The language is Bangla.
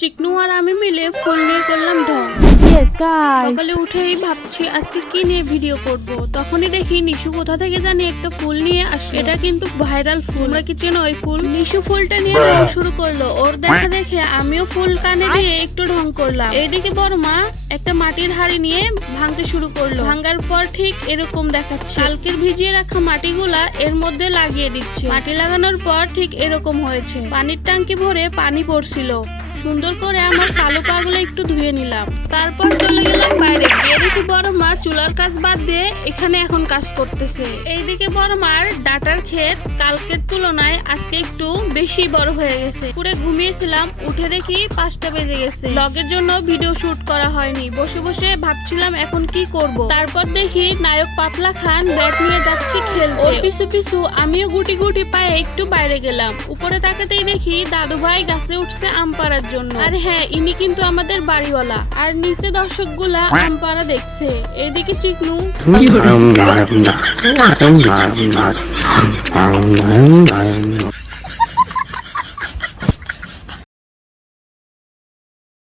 চিকনু আর আমি মিলে ফুল নিয়ে করলাম ঢং। সকালে উঠেই ভাবছি আজকে কি নিয়ে ভিডিও করব, তখনই দেখি নিশু কোথা থেকে জানি একটা ফুল নিয়ে আসে। এটা কিন্তু ভাইরাল ফুল, তোমরা কি চেনো ওই ফুল? নিশু ফুলটা নিয়ে ঢং শুরু করলো। ওর দেখা দেখে আমিও ফুল কানে দিয়ে একটু ঢং করলাম। এইদিকে বড় মা একটা মাটির হাড়ি নিয়ে ভাঙতে শুরু করলো। ভাঙার পর ঠিক এরকম দেখাচ্ছে। কালকের ভিজিয়ে রাখা মাটিগুলা এর মধ্যে লাগিয়ে দিচ্ছে। মাটি লাগানোর পর ঠিক এরকম হয়েছে। পানির ট্যাঙ্কি ভরে পানি পড়ছিল। সুন্দর করে আমার কালো পাগুলো একটু ধুয়ে নিলাম। তারপর চলে গেলাম বাইরে। গিয়ে দেখি বড় মা চুলার কাজ বাদ দিয়ে এখানে এখন কাজ করতেছে। এইদিকে বড় মার ডাটার ক্ষেত কালকের তুলনায় আজকে একটু বেশি বড় হয়ে গেছে। পুরো ঘুমিয়েছিলাম, উঠে দেখি 5টা বেজে গেছে। ব্লগের জন্য ভিডিও শুট করা হয়নি। বসে বসে ভাবছিলাম এখন কি করব। তারপর দেখি নায়ক পাতলা খান ব্যাট নিয়ে যাচ্ছি খেলতে। ওর পিছু পিছু আমিও গুটি গুটি পায়ে একটু বাইরে গেলাম। উপরে তাকাতেই দেখি দাদু ভাই গাছে উঠছে আম পাড়ার জন্য। আর হ্যাঁ, ইনি কিন্তু আমাদের বাড়িওয়ালা। আর নিচে দর্শকগুলা আম পাড়া দেখছে। এদিকে চিকনু